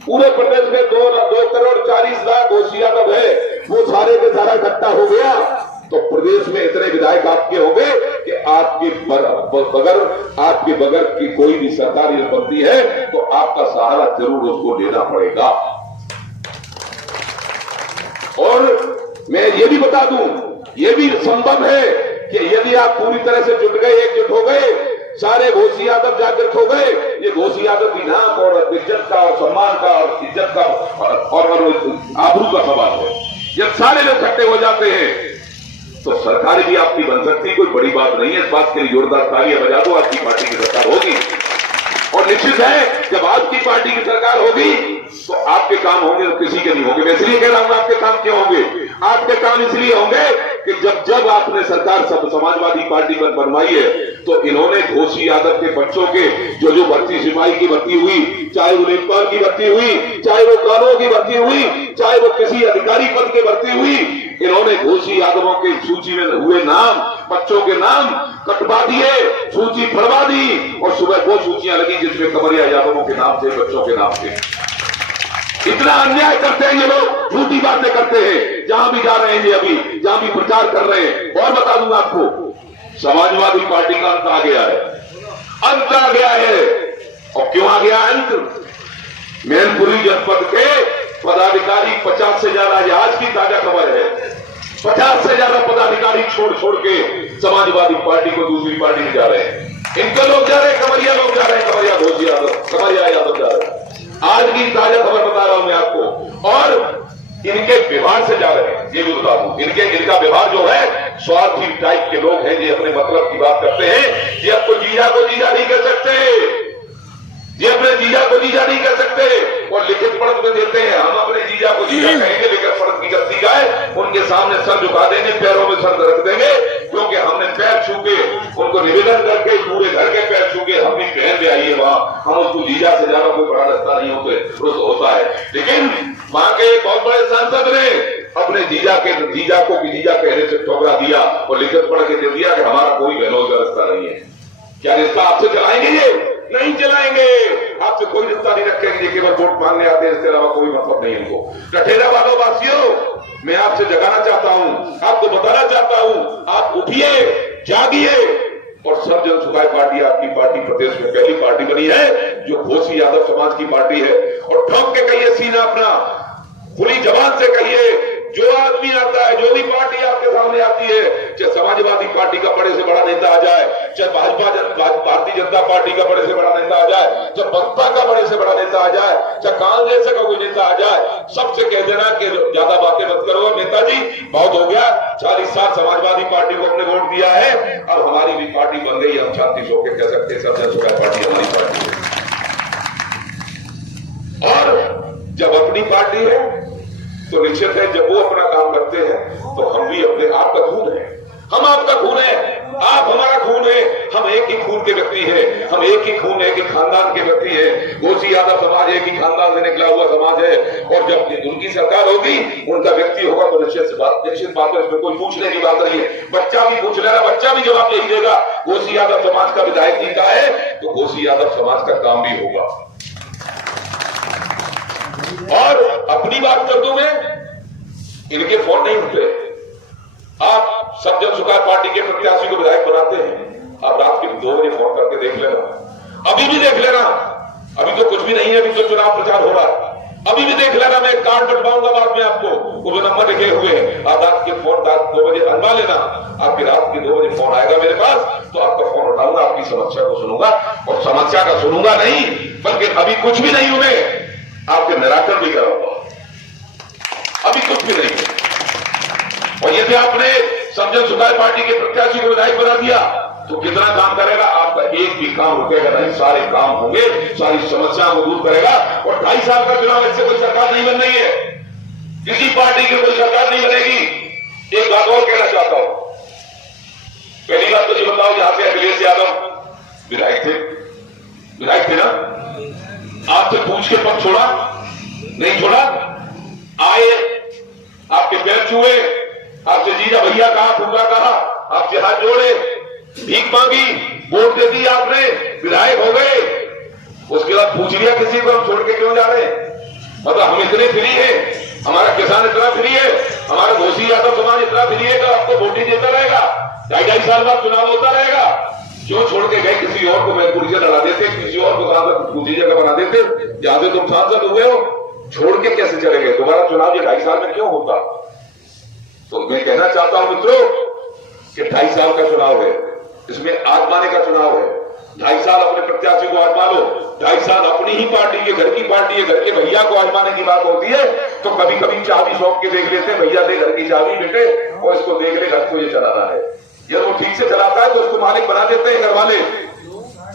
पूरे प्रदेश में 2,40,00,000 घोषी यादव है, वो सारे के सारा इकट्ठा हो गया तो प्रदेश में इतने विधायक आपके होंगे कि आपके बगैर की कोई भी सरकारी संपत्ति है तो आपका सहारा जरूर उसको लेना पड़ेगा। और मैं ये भी बता दूं, ये भी संभव है कि यदि आप पूरी तरह से जुट गए, एकजुट हो गए, सारे घोषी यादव जागृत हो गए, ये घोषी यादव की नाम और इज्जत का और सम्मान का और इज्जत का और आबरू का सवाल है। जब सारे लोग इकट्ठे हो जाते हैं तो सरकार भी आपकी बन सकती, कोई बड़ी बात नहीं है। इस बात के लिए जोरदार तालियां बजा दो। आपकी पार्टी की सरकार होगी और निश्चित है जब आपकी पार्टी की सरकार होगी तो आपके काम होंगे तो किसी के नहीं होंगे। मैं इसलिए कह रहा हूं आपके काम क्यों होंगे? आपके काम इसलिए होंगे कि जब आपने सरकार समाजवादी पार्टी पर बनवाई है तो इन्होंने घोषी यादव के बच्चों के जो भर्ती सिपाही की भर्ती हुई, चाहे वो लेखपाल की भर्ती हुई, चाहे वो कानून की भर्ती हुई, चाहे वो किसी अधिकारी पद की भर्ती हुई, इन्होंने घोषी यादवों की सूची में हुए नाम, बच्चों के नाम कटवा दिए, सूची फड़वा दी और सुबह वो सूचियां लगी जिसमें कमरिया यादवों के नाम थे, बच्चों के नाम थे। इतना अन्याय करते हैं ये लोग, झूठी बातें करते हैं जहां भी जा रहे हैं। ये अभी जहां भी प्रचार कर रहे हैं। और बता दूंगा आपको, समाजवादी पार्टी का अंत आ गया है, अंत आ गया है। और क्यों आ गया अंत? मैनपुरी जनपद के पदाधिकारी 50 से ज्यादा, आज की ताजा खबर है, 50 से ज्यादा पदाधिकारी छोड़ के समाजवादी पार्टी को दूसरी पार्टी में जा रहे हैं। इनके लोग जा रहे हैं, कमरिया लोग जा रहे हैं, कमरिया घोषी यादव, कमरिया यादव जा रहे हैं। आज की ताजा खबर बता रहा हूं मैं आपको। और इनके व्यवहार से जा रहे हैं, ये भी बता दूं, इनका व्यवहार जो है स्वार्थी टाइप के लोग हैं, ये अपने मतलब की बात करते हैं। ये आपको जीजा को जीजा नहीं कर सकते, ये अपने जीजा को जीजा नहीं कर सकते और लिखित पढ़त में देते हैं हम अपने जीजा को जीजा कहेंगे, लिखित पढ़त की गलती का है, उनके सामने सर झुका देंगे, पैरों में सर रख देंगे, क्योंकि हमने पैर छू के उनको निवेदन करके पूरे घर के पैर छू के अपनी बहन ले आइए वहां, हम उसको जीजा से ज्यादा कोई बड़ा रास्ता नहीं होता है। लेकिन वहां के बहुत बड़े सांसद ने अपने जीजा को जीजा कहने से ठुकरा दिया और लिखित पढ़ के दे दिया कि हमारा कोई बहनों का रिश्ता नहीं है। क्या रिश्ता आपसे चलाएंगे? ये नहीं चलाएंगे, आपसे कोई रिश्ता नहीं रखेंगे, केवल वोट मांगने आते हैं, इसके अलावा कोई मतलब नहीं उनको। कठेरा वालों वासियों, मैं आपसे जगाना चाहता हूं, आपको बताना चाहता हूं, आप उठिए, जागिए। और सब जन सुखाए पार्टी आपकी पार्टी प्रदेश में पहली पार्टी बनी है जो घोषी यादव समाज की पार्टी है। और ठोक के कहिए सीना अपना, खुली जबान से कहिए, जो आदमी आता है, जो भी पार्टी आपके सामने आती है, चाहे समाजवादी पार्टी का बड़े से बड़ा नेता आ जाए, चाहे भारतीय जनता पार्टी का बड़े से बड़ा नेता आ जाए, चाहे बसपा का बड़े से बड़ा नेता आ जाए, चाहे कांग्रेस का कोई नेता आ जाए, सबसे कह देना कि ज्यादा बातें मत करो नेताजी, बहुत हो गया, 40 साल समाजवादी पार्टी को हमने वोट दिया है, अब हमारी भी पार्टी बन गई, हम शांति से होकर कह सकते हैं सब जन पार्टी हमारी पार्टी है। और जब अपनी पार्टी है तो निश्चित है जब वो अपना काम करते हैं तो हम भी अपने, आपका खून है, हम आपका खून है, आप हमारा खून है, हम एक ही खून के व्यक्ति हैं, हम एक ही खून, एक ही खानदान के व्यक्ति हैं। घोषी यादव समाज एक ही खानदान से निकला हुआ समाज है और जब उनकी सरकार होगी, उनका व्यक्ति होगा तो निश्चित बात है, इसमें कोई पूछने की बात नहीं है। बच्चा भी पूछ लेगा, बच्चा भी जवाब यही देगा, घोषी यादव समाज का विधायक जीता है तो घोषी यादव समाज का काम भी होगा। और अपनी बात कर दूं मैं, इनके फोन नहीं उठते। आप सब जन सुखाए पार्टी के प्रत्याशी को विधायक बनाते हैं, आप रात के 2 बजे फोन करके देख लेना, अभी भी देख लेना, अभी तो कुछ भी नहीं है, अभी तो चुनाव प्रचार हो रहा है, अभी भी देख लेना, मैं कार्ड बंटवाऊंगा बाद में आपको, वो जो नंबर लिखे हुए हैं, आप रात के फोन रात 2 बजे अनवा लेना, आपकी रात के 2 बजे फोन आएगा मेरे पास तो आपका फोन उठाऊंगा, आपकी समस्या को सुनूंगा और समस्या का सुनूंगा नहीं बल्कि अभी कुछ भी नहीं हुए आपके निराकरण भी कराऊंगा, अभी कुछ भी नहीं है। और यदि आपने सब जन सुखाए पार्टी के प्रत्याशी को विधायक बना दिया तो कितना काम करेगा? आपका एक भी काम रुकेगा नहीं, सारे काम होंगे, सारी समस्याओं को दूर करेगा। और 2.5 साल का चुनाव, इससे कोई सरकार नहीं बन रही है, किसी पार्टी की कोई सरकार नहीं बनेगी। एक बात और कहना चाहता हूं, पहली बात तो ये बताओ, यहां से अखिलेश यादव विधायक थे ना, आपसे पूछ के पद छोड़ा नहीं छोड़ा, आए आपके पैर छुए, आपसे जीजा भैया भैया कहा, फूफा कहा, आपसे हाथ जोड़े, भीख मांगी, वोट दे दी आपने, विधायक हो गए, उसके बाद पूछ लिया किसी को हम छोड़ के क्यों जा रहे हैं? मतलब हम इतने फ्री है, हमारा किसान इतना फ्री है, हमारा घोसी यादव समाज इतना फ्री है कि आपको वोट ही देता रहेगा, 2.5 साल बाद चुनाव होता रहेगा। क्यों छोड़ के गए? किसी और को मैनपुरी से लड़ा देते, किसी और को सांसद दूसरी जगह बना देते, जहां से तुम सांसद हुए हो। छोड़ के कैसे चले गए? तुम्हारा चुनाव ये 2.5 साल में क्यों होता? तो मैं कहना चाहता हूं मित्रों कि 2.5 साल का चुनाव है, इसमें आजमाने का चुनाव है। 2.5 साल अपने प्रत्याशी को आजमा लो, 2.5 साल अपनी ही पार्टी के, घर की पार्टी है, घर के भैया को आजमाने की बात होती है तो कभी कभी चाबी सौंप के देख लेते, भैया दे घर की चाबी बेटे, और इसको देख ले घर को ये चलाना है। जब वो ठीक से चलाता है तो उसको मालिक बना देते हैं घर वाले।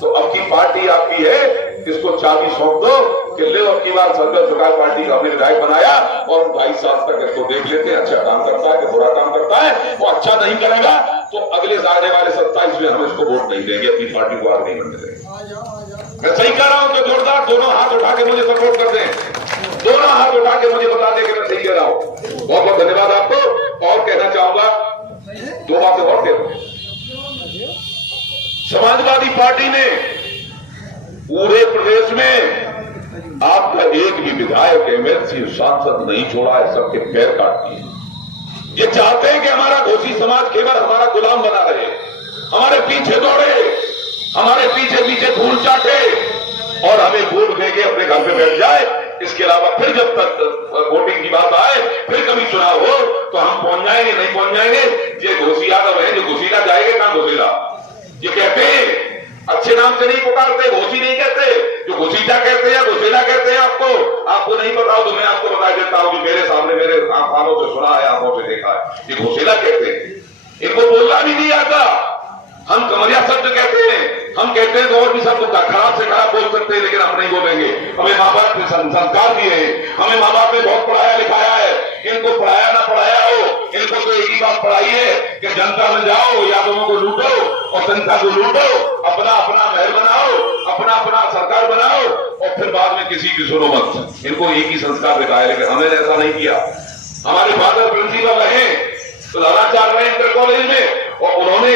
तो अब की पार्टी आपकी है, इसको चाबी सौंप दो कि ले अब की बार सरकार जुगाड़ पार्टी का हमने विधायक बनाया और 2.5 साल तक इसको देख लेते हैं, अच्छा काम करता है कि बुरा काम करता है। वो अच्छा नहीं करेगा तो अगले आने वाले 27 में हम इसको वोट नहीं देंगे, अपनी पार्टी को आगे नहीं बनने देंगे। मैं सही कह रहा हूं तो जोरदार दोनों हाथ उठा के मुझे सपोर्ट कर दें, दोनों हाथ उठा के मुझे बता दें कि मैं सही कह रहा हूं। बहुत बहुत धन्यवाद आपको। और कहना चाहूंगा 2 बातें और कहता हूं। समाजवादी पार्टी ने पूरे प्रदेश में आपका एक भी विधायक, एमएलसी, सांसद नहीं छोड़ा है, सबके पैर काट दिए। ये चाहते हैं कि हमारा घोसी समाज केवल हमारा गुलाम बना रहे, हमारे पीछे दौड़े, हमारे पीछे पीछे धूल चाटे और हमें वोट देके अपने घर पे बैठ जाए। इसके अलावा फिर जब तक वोटिंग की बात आए, फिर कभी चुनाव हो तो हम पहुंच जाएंगे, नहीं पहुंच जाएंगे। ये घोसी यादव है जो घुसीला जाएंगे, कहां घुसीला? ये कहते हैं अच्छे नाम से नहीं पुकारते, घोसी नहीं कहते, जो घुसीटा कहते हैं, घुसेला कहते हैं। आपको नहीं पता हो तो मैं आपको बता देता हूं कि मेरे सामने, मेरे कानों से सुना है, आंखों से देखा है, ये घुसेला कहते हैं। इनको बोलना भी नहीं आता। हम कमरिया शब्द कहते हैं, हम कहते हैं तो और भी शब्द खराब से खराब बोल सकते हैं, लेकिन हम नहीं बोलेंगे। हमें माँ बाप ने संस्कार दिए हैं, हमें माँ बाप ने बहुत पढ़ाया लिखाया है। इनको पढ़ाया ना पढ़ाया हो, इनको तो एक ही बात पढ़ाई है कि जनता में जाओ, यादवों को लूटो और जनता को लूटो, अपना अपना महल बनाओ, अपना अपना सरकार बनाओ और फिर बाद में किसी की सुनो मत। इनको एक ही संस्कार दिखाया, लेकिन हमने ऐसा नहीं किया। हमारे फादर प्रिंसिपल रहे प्रधानाचार्य रहे इंटर कॉलेज में, और उन्होंने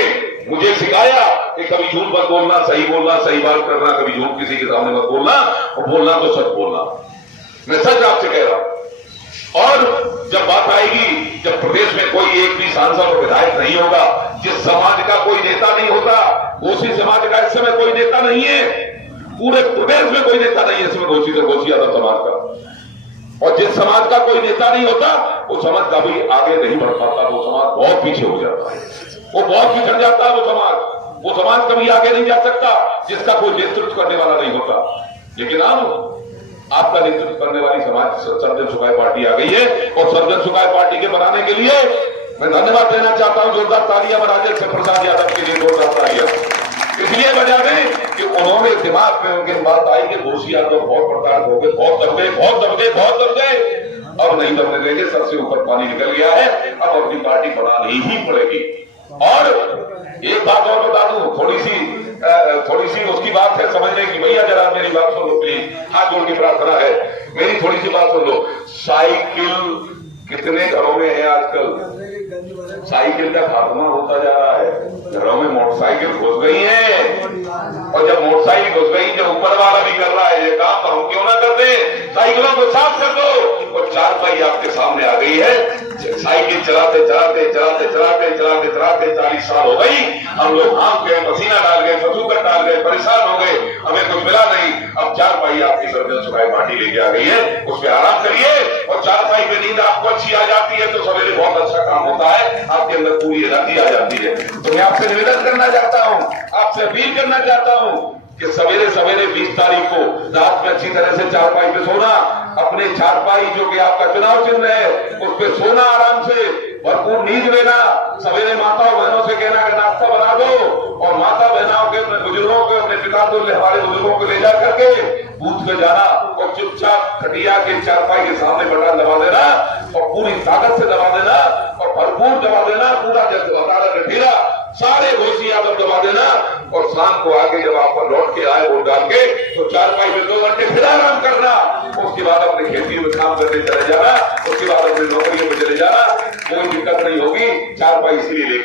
मुझे सिखाया कि कभी झूठ मत बोलना, सही बात करना, कभी झूठ किसी के सामने मत बोलना, और बोलना तो सच बोलना। मैं सच आपसे कह रहा हूं। और जब बात आएगी, जब प्रदेश में कोई एक भी सांसद और विधायक नहीं होगा, जिस समाज का कोई नेता नहीं होता, घोसी समाज का इस समय कोई नेता नहीं है, पूरे प्रदेश में कोई नेता नहीं है इसमें घोसी यादव समाज का। और जिस समाज का कोई नेता नहीं होता, वो समाज कभी आगे नहीं बढ़ पाता, वो समाज बहुत पीछे हो जाता है, वो बहुत पिछड़ जाता है। वो समाज कभी आगे नहीं जा सकता जिसका कोई नेतृत्व करने वाला नहीं होता। लेकिन अब आपका नेतृत्व करने वाली समाज सर्वजन सुखाय पार्टी आ गई है, और सर्वजन सुखाय पार्टी के बनाने के लिए मैं धन्यवाद देना चाहता हूं। जोरदार तालियां राजेंद्र प्रसाद यादव के लिए जोरदार तालियां इसलिए बजा दें कि उन्होंने दिमाग में उनके बात आई कि घोसी यादव बहुत प्रकार हो गए, बहुत दब गए, अब नहीं दबने देंगे, सबसे ऊपर पानी निकल गया है, अब अपनी पार्टी बनानी ही पड़ेगी। और एक बात और बता दूं, थोड़ी सी उसकी बात है समझने की। भैया जरा मेरी बात सुन लो प्लीज, हाथ जोड़ की प्रार्थना है, मेरी थोड़ी सी बात सुन लो। साइकिल कितने घरों में है आजकल? साइकिल का खात्मा होता जा रहा है, घरों में मोटरसाइकिल घुस गई है, और जब मोटरसाइकिल घुस गई, जब ऊपर वाला भी कर रहा है ये काम, तो हम क्यों ना कर दे? साइकिलों को साफ कर दो। और 4 पहिए आपके सामने आ गई है। साइकिल चलाते 40 साल हो गई, हम लोग हाथ गए, पसीना डाल गए, फसूकर डाल गए, परेशान हो गए, हमें कुछ मिला नहीं। अब 4 पहिए आपकी सर्वजन सुखाय पार्टी लेके आ गई है, उस पर आराम करिए, और 4 पहिए पे नींद आपको अच्छी आ जाती है तो सवेरे बहुत अच्छा काम होता है, आपके अंदर पूरी एनर्जी आ जाती है। तो मैं आपसे निवेदन करना चाहता हूं, आपसे अपील करना चाहता हूं कि सवेरे 20 तारीख को रात में अच्छी तरह से 4 पाई पे सोना, अपने 4 पाई जो कि आपका चुनाव चिन्ह है उस पर सोना, आराम से भरपूर नींद लेना। सवेरे माताओं बहनों से कहना कि नाश्ता बना दो, और माता बहनों के, अपने बुजुर्गों के, अपने पिता को, हमारे बुजुर्गों को ले जा करके बूथ पे जाना, और चुपचाप खटिया के 4 पाई के सामने बटन दबा देना, और पूरी ताकत से दबा देना, और भरपूर दबा देना, पूरा गठीरा सारे घोसी यादव दबा देना। और शाम को आके जब आप लौट के आए वोट डाल के, तो 4 पाई में 2 घंटे फिर आराम करना, उसके बाद अपनी खेती में काम करने चले जाना, उसके बाद अपनी नौकरियों में चले जाना, कोई दिक्कत नहीं होगी। 4 पाई इसलिए